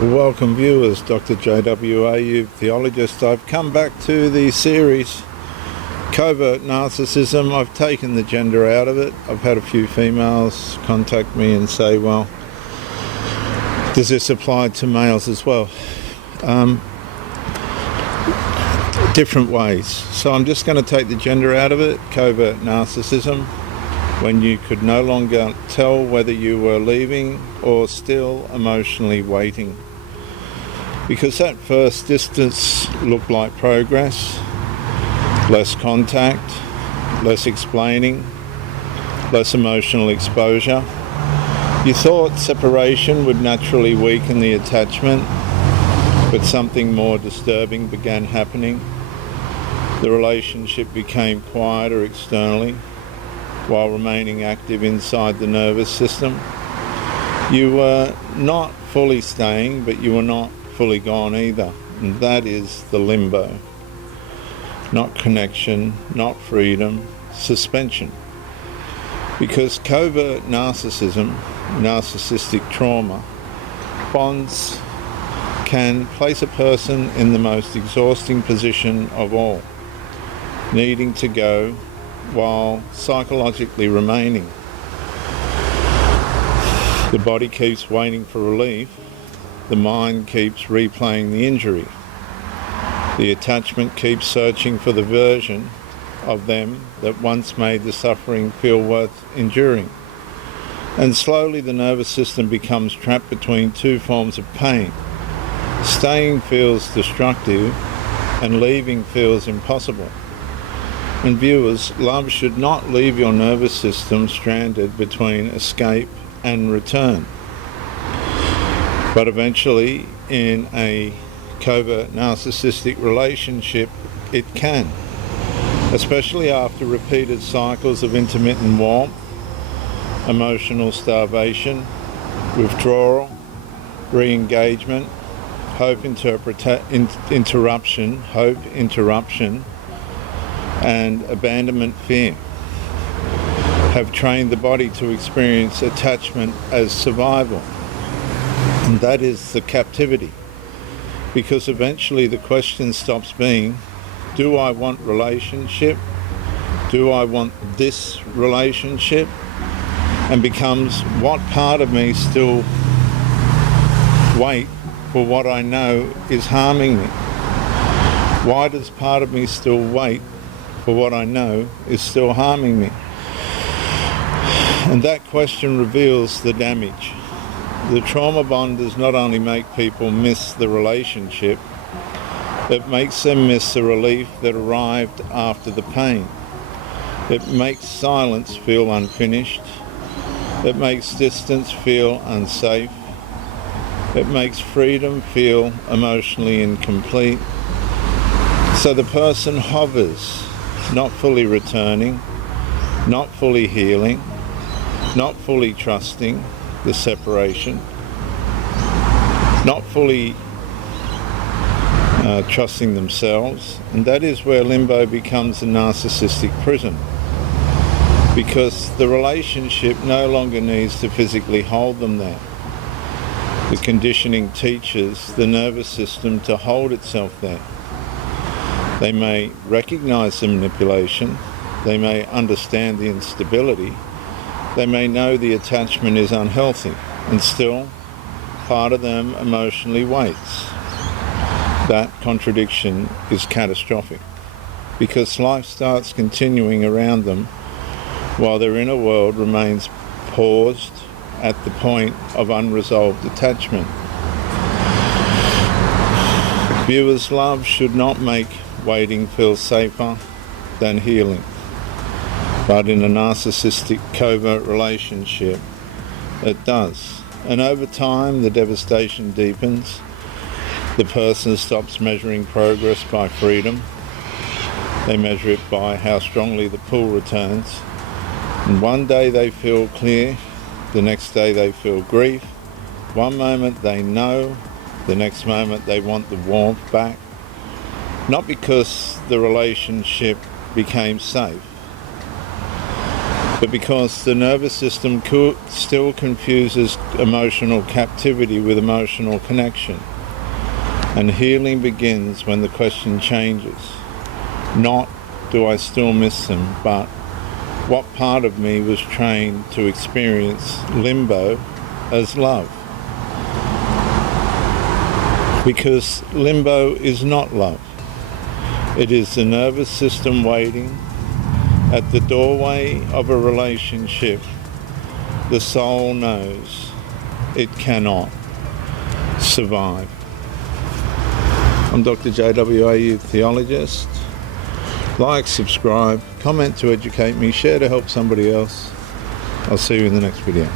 Welcome viewers, Dr. J.W. Ayoub, Theologist. I've come back to the series Covert Narcissism. I've taken the gender out of it. I've had a few females contact me and say, well, does this apply to males as well? Different ways. So I'm just going to take the gender out of it. Covert Narcissism, when you could no longer tell whether you were leaving or still emotionally waiting. Because at first distance looked like progress, less contact, less explaining, less emotional exposure. You thought separation would naturally weaken the attachment, but something more disturbing began happening. The relationship became quieter externally, while remaining active inside the nervous system. You were not fully staying, but you were not fully gone either. And that is the limbo. Not connection, not freedom, suspension. Because covert narcissism, narcissistic trauma, bonds can place a person in the most exhausting position of all, needing to go while psychologically remaining. The body keeps waiting for relief. The mind keeps replaying the injury. The attachment keeps searching for the version of them that once made the suffering feel worth enduring. And slowly the nervous system becomes trapped between two forms of pain. Staying feels destructive and leaving feels impossible. And viewers, love should not leave your nervous system stranded between escape and return. But eventually, in a covert narcissistic relationship, it can. Especially after repeated cycles of intermittent warmth, emotional starvation, withdrawal, re-engagement, interruption, and abandonment fear have trained the body to experience attachment as survival. And that is the captivity. Because eventually the question stops being, do I want relationship? Do I want this relationship? And becomes, what part of me still wait for what I know is harming me? Why does part of me still wait for what I know is still harming me? And that question reveals the damage. The trauma bond does not only make people miss the relationship, it makes them miss the relief that arrived after the pain. It makes silence feel unfinished. It makes distance feel unsafe. It makes freedom feel emotionally incomplete. So the person hovers, not fully returning, not fully healing, not fully trusting the separation, not fully trusting themselves. And that is where limbo becomes a narcissistic prison. Because the relationship no longer needs to physically hold them there. The conditioning teaches the nervous system to hold itself there. They may recognize the manipulation, they may understand the instability, they may know the attachment is unhealthy, and still, part of them emotionally waits. That contradiction is catastrophic, because life starts continuing around them while their inner world remains paused at the point of unresolved attachment. Viewers, love should not make waiting feel safer than healing. But in a narcissistic covert relationship, it does. And over time, the devastation deepens. The person stops measuring progress by freedom. They measure it by how strongly the pull returns. And one day they feel clear, the next day they feel grief. One moment they know, the next moment they want the warmth back. Not because the relationship became safe, but because the nervous system still confuses emotional captivity with emotional connection. And healing begins when the question changes. Not, do I still miss them, but what part of me was trained to experience limbo as love? Because limbo is not love. It is the nervous system waiting at the doorway of a relationship. The soul knows it cannot survive. I'm Dr. J.W. Ayoub, Theologist. Like, subscribe, comment to educate me, share to help somebody else. I'll see you in the next video.